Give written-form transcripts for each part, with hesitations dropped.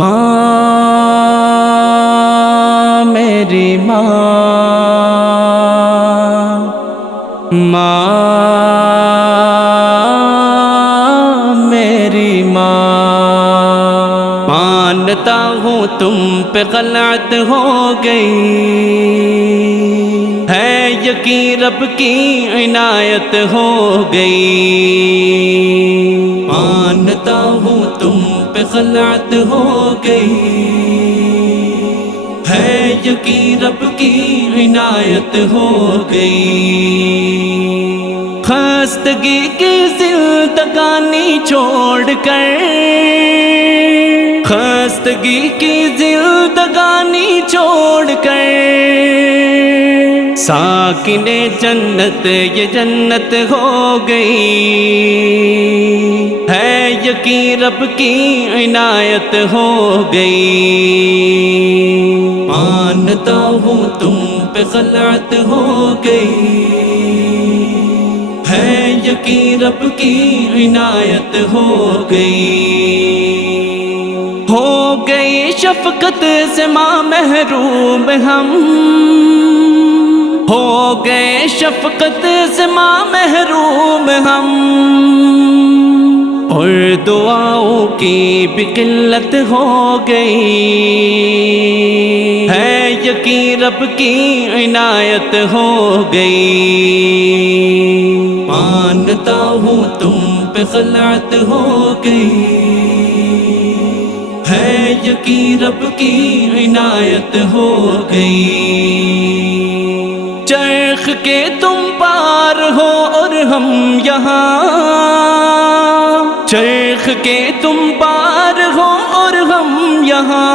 ماں میری ماں میری ماں، مانتا ہوں تم پہ غلط ہو گئی، ہے یقین رب کی عنایت ہو گئی، مانتا ہوں تم پہ غلط ہو گئی، ہے یقین رب کی عنایت ہو گئی، خستگی کی زندگانی چھوڑ کر، خستگی کی زندگانی چھوڑ کر، ساکن جنت یہ جنت ہو گئی، ہے یقین رب کی عنایت ہو گئی، مانتا ہوں تم پہ غلط ہو گئی، ہے یقین رب کی عنایت ہو گئی، ہو گئی شفقت سے ماں محروم ہم، ہو گئے شفقت سے ماں محروم ہم، اور دعاؤں کی بھی قلت ہو گئی، ہے یقین رب کی عنایت ہو گئی، مانتا ہوں تم پہ غلط ہو گئی، ہے یقین رب کی عنایت ہو گئی، چرخ کے تم پار ہو اور ہم یہاں، چرخ کے تم پار ہو اور ہم یہاں،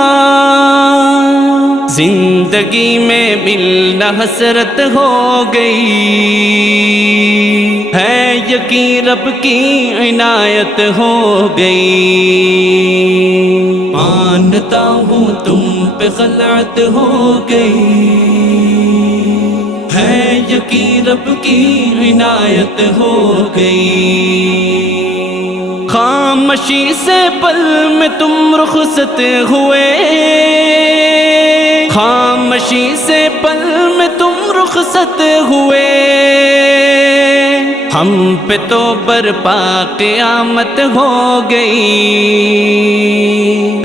زندگی میں ملنا حسرت ہو گئی، ہے یقین رب کی عنایت ہو گئی، مانتا ہوں تم پہ غلط ہو گئی، ہے یقین رب کی عنایت ہو گئی، خاموشی سے پل میں تم رخصت ہوئے، خاموشی سے پل میں تم رخصت ہوئے، ہم پہ تو برپا قیامت ہو گئی،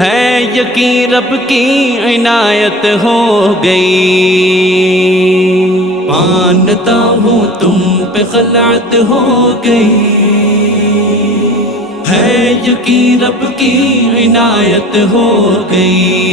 ہے یقین رب کی عنایت ہو گئی، مانتا ہوں تم پہ غلط ہو گئی، ہے یقین رب کی عنایت ہو گئی،